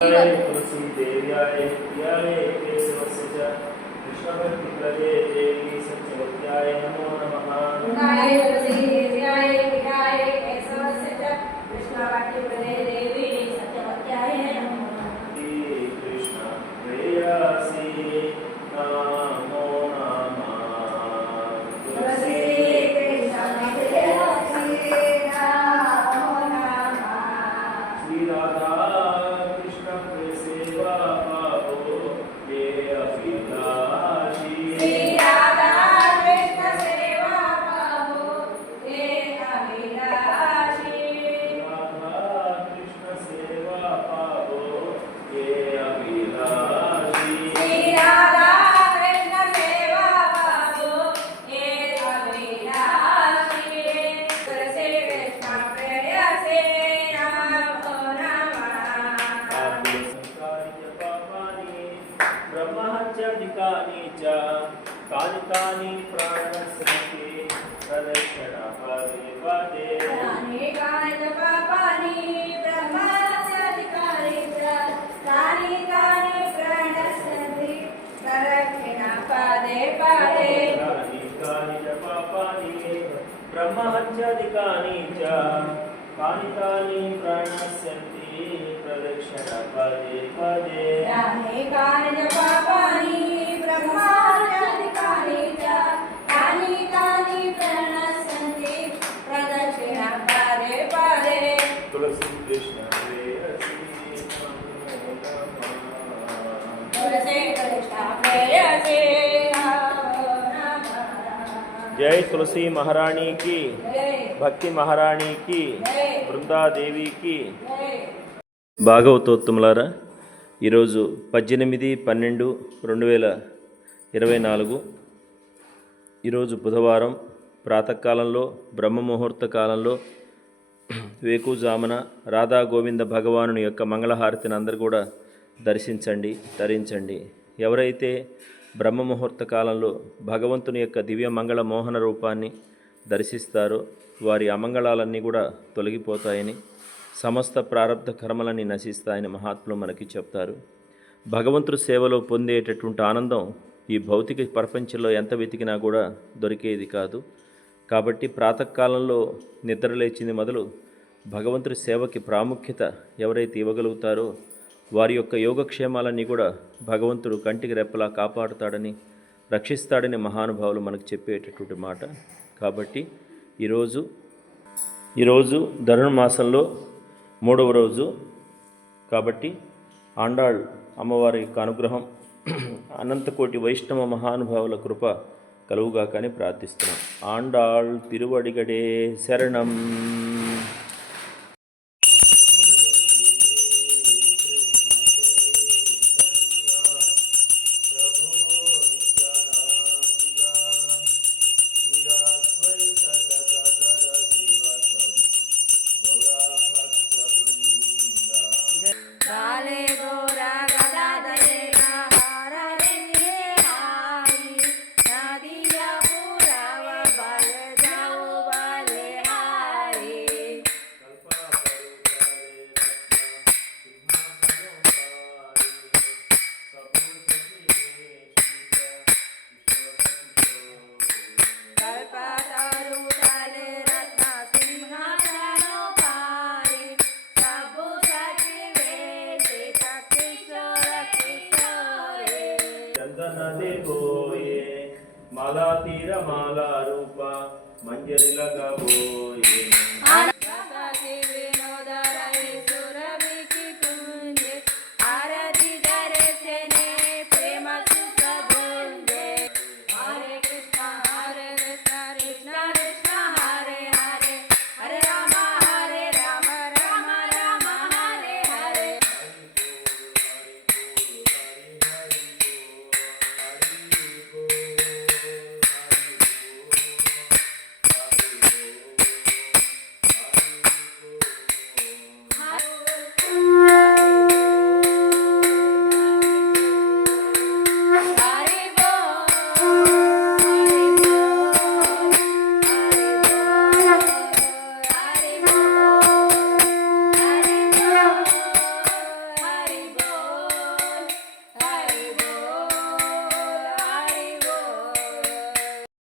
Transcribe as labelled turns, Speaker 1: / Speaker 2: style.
Speaker 1: तुलसी देव्याय प्रियाय केशवस्य च कृष्णभक्तिप्रदे देवी
Speaker 2: कालिकानि च
Speaker 1: कालिकानि प्राणसन्ति
Speaker 2: प्रदर्शनः विपदे अनेकानि च
Speaker 1: पापानि ब्रह्माचारिकानि च कालिकानि प्राणसन्ति प्रदक्षिणः पादे पादे
Speaker 2: कालिकानि च पापानि ब्रह्महत्यादिकानि च कालिकानि प्राणसन्ति प्रदक्षिणः पदे पदे कालिकानि च
Speaker 1: జై తులసి మహారాణికి భక్తి మహారాణికి బృందాదేవికి. భాగవతోత్తములారా ఈరోజు పద్దెనిమిది పన్నెండు రెండు వేల ఇరవై నాలుగు. ఈరోజు బుధవారం ప్రాతకాలంలో బ్రహ్మముహూర్త కాలంలో వేకుజామున రాధా గోవింద భగవానుని యొక్క మంగళహారతిని అందరూ కూడా దర్శించండి ధరించండి ఎవరైతే బ్రహ్మ ముహూర్త కాలంలో భగవంతుని యొక్క దివ్య మంగళ మోహన రూపాన్ని దర్శిస్తారో వారి అమంగళాలన్నీ కూడా తొలగిపోతాయని సమస్త ప్రారంధ కర్మలన్నీ నశిస్తాయని మహాత్ములు మనకి చెప్తారు. భగవంతుడు సేవలో పొందేటటువంటి ఆనందం ఈ భౌతిక ప్రపంచంలో ఎంత వెతికినా కూడా దొరికేది కాదు. కాబట్టి ప్రాతకాలంలో నిద్ర లేచింది మొదలు భగవంతుడి సేవకి ప్రాముఖ్యత ఎవరైతే ఇవ్వగలుగుతారో వారి యొక్క యోగక్షేమాలన్నీ కూడా భగవంతుడు కంటికి రెప్పలా కాపాడుతాడని రక్షిస్తాడని మహానుభావులు మనకు చెప్పేటటువంటి మాట. కాబట్టి ఈరోజు ఈరోజు ధనుర్మాసంలో మూడవ రోజు కాబట్టి ఆండాళ్ అమ్మవారి యొక్క అనుగ్రహం అనంతకోటి వైష్ణవ మహానుభావుల కృప కలువుగా కానీ ప్రార్థిస్తున్నాం. ఆండాళ్ తిరువడిగడే శరణం.
Speaker 2: काले
Speaker 1: చందన దేవోయే మాలా తీర మాలా రూప మంజరిలగా